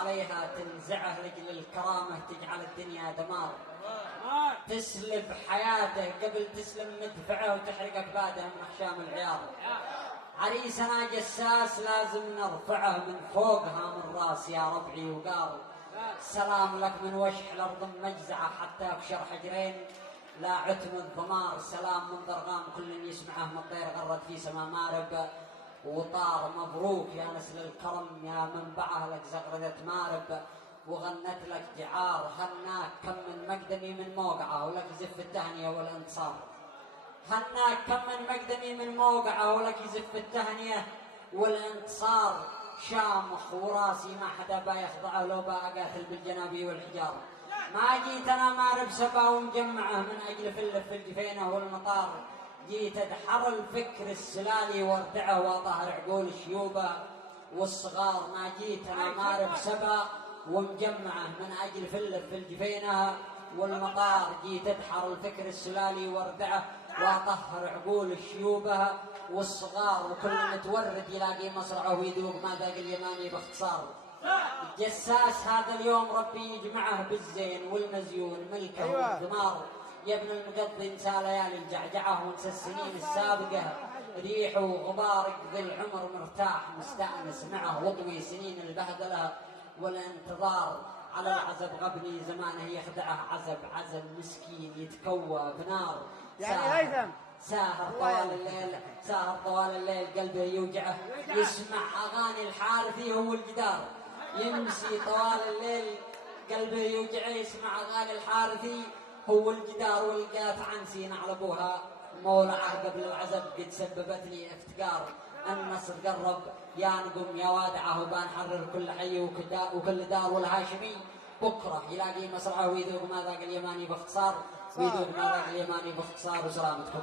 عليها تنزعه لجل الكرامة تجعل الدنيا دمار، تسلب حياته قبل تسلم مدفعه وتحرق أكباده من أخشام العيار. عريسنا جساس لازم نرفعه من فوقها من راس يا ربعي وقار. سلام لك من وشح الأرض مجزعة حتى أكشر حجرين لا عتم الضمار. سلام من ضرغام كل يسمعه من الطير غرد في سما مارب وطار. مبروك يا نسل الكرم يا منبعه لك زغردة مارب وغنت لك جعار. هناك كم من مقدمي من موقعه ولك زف التهنية والانتصار. هناك كم من مقدمي من موقعه ولك زف التهنية والانتصار. شامخ وراسي ما حدا بيخضعه لو باقاتل بالجنابي والحجار. ما جيت انا مارب سبا ومجمعه من اجل فل في الجفينه والمطار. جيت ادحر الفكر السلالي واردعه واطهر عقول الشيوبه والصغار. ما جيت انا مارب سبا ومجمعه من اجل فل في الجفينه والمطار. جيت ادحر الفكر السلالي واردعه واطهر عقول الشيوبه والصغار. وكل متورد يلاقي مصرعه ويذوق ما ذاق اليماني باختصار. الجساس هذا اليوم ربي يجمعه بالزين والمزيون ملكه والثمار. يا ابن المقضي انسى ليالي الجعجعه وانسى السنين السابقه. ريح وغبار اقضي العمر مرتاح مستانس معه واطوي سنين البهدله والانتظار. على العزب غبني زمانه يخدعه عزب مسكين يتكوى بنار. ساهر طوال الليل قلبه يوجعه يسمع أغاني الحارثي هو الجدار. يمسي طوال الليل قلبه يوجعه يسمع أغاني الحارثي هو الجدار. والقات عن سين على أبوها مولعه قبل العزب قد سببت لي افتقار. النصر قرب يا نقم يا وادعه وبنحرر كل حي وكل دار. والهاشمي بكرة يلاقي مصرعه ويذوق ما ذاق اليماني باختصار. ويذوق ما ذاق اليماني باختصار. وسلامتكم.